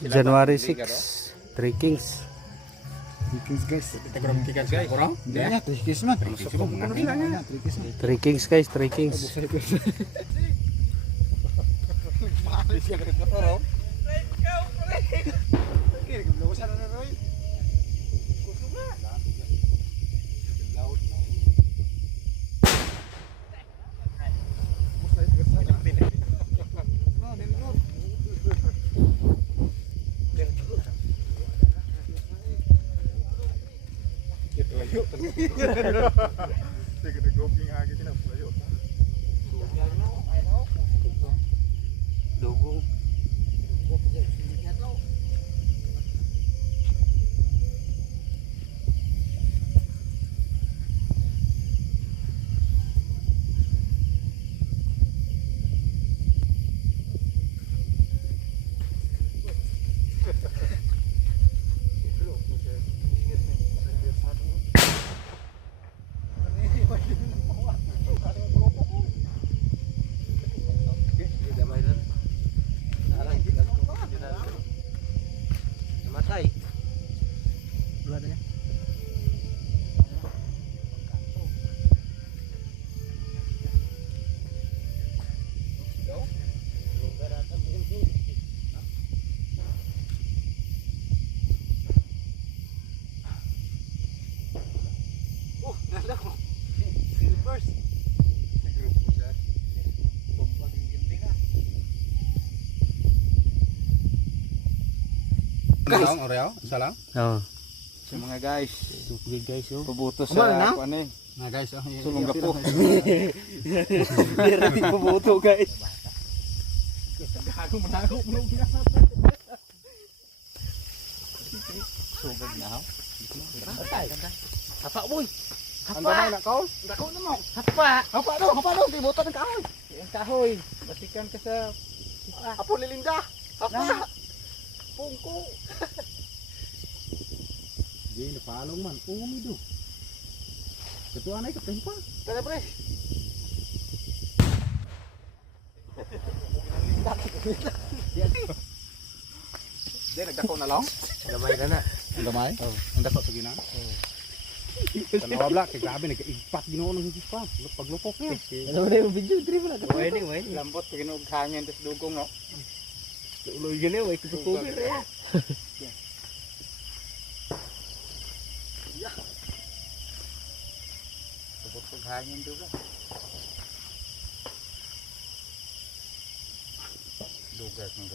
January 6, 3 Kings. Guys, kita kurang tikas guys. Kurang? Ya, tikas mah. 3 Kings guys, 3 Kings. Dugong. Namatay. Dua tanya. Salam, Oreo, salam. Oh. So mga guys, Dugay guys oh. pabuto Umal na? sa ano eh. Na guys, sulong gapo. Biar natin pumoto guys. Subag na ha. Apa boy? Anda na na kaol? Dako na mo. Apa? Hapa daw, tibutan ng kahoy. Yung kahoy. Basikan ka sa Apo lilinda. Hapa. Pungko. Di napalong man, umido. Ketua naik ke tempat. Tara pre. Dia nagdako na lang. Gamay ka na. Ang damay? Oo. Ang dako sa ginan? Oo. Tanawa black, kay grabe nag-ipat ginoo ng hipa. Paglupok niya. Ano na yung video trip na. Waiting. Lambot pag ginog hangin tas dugong no. Uloy gani way kukubi re. Lambot pag hangin duga. Duga ng